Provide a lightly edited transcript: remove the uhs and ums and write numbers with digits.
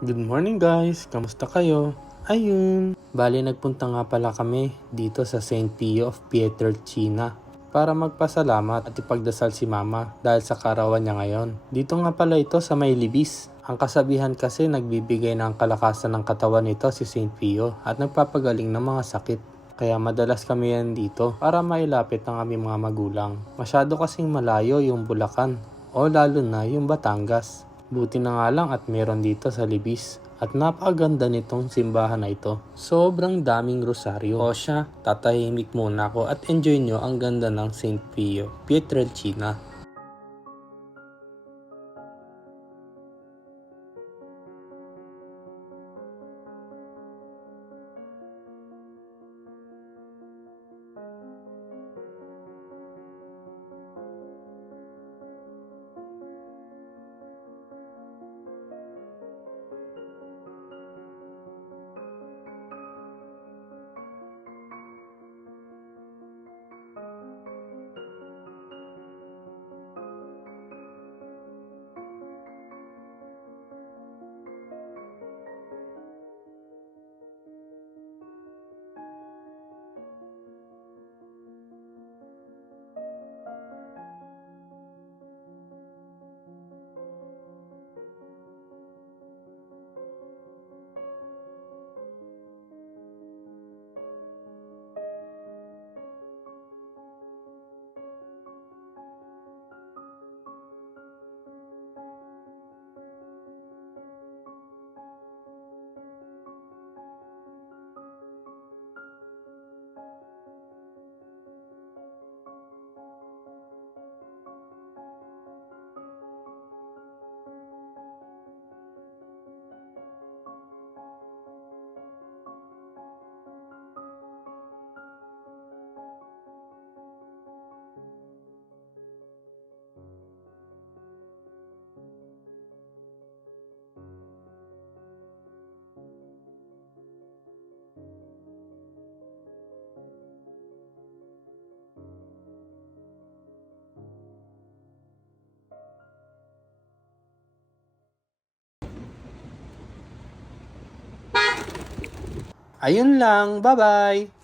Good morning guys, kamusta kayo? Ayun, bali nagpunta nga pala kami dito sa St. Pio of Pietrelcina para magpasalamat at ipagdasal si mama dahil sa karawan niya ngayon. Dito nga pala ito sa May Libis. Ang kasabihan kasi nagbibigay ng kalakasan ng katawan nito si St. Pio at nagpapagaling ng mga sakit. Kaya madalas kami yan dito para mailapit ng aming mga magulang. Masyado kasing malayo yung Bulacan o lalo na yung Batangas. Buti na nga lang at meron dito sa Libis at napakaganda nitong simbahan na ito. Sobrang daming rosaryo. O siya, tatahimik muna ako at enjoy nyo ang ganda ng St. Pio, Pietrelcina. Ayun lang, bye-bye!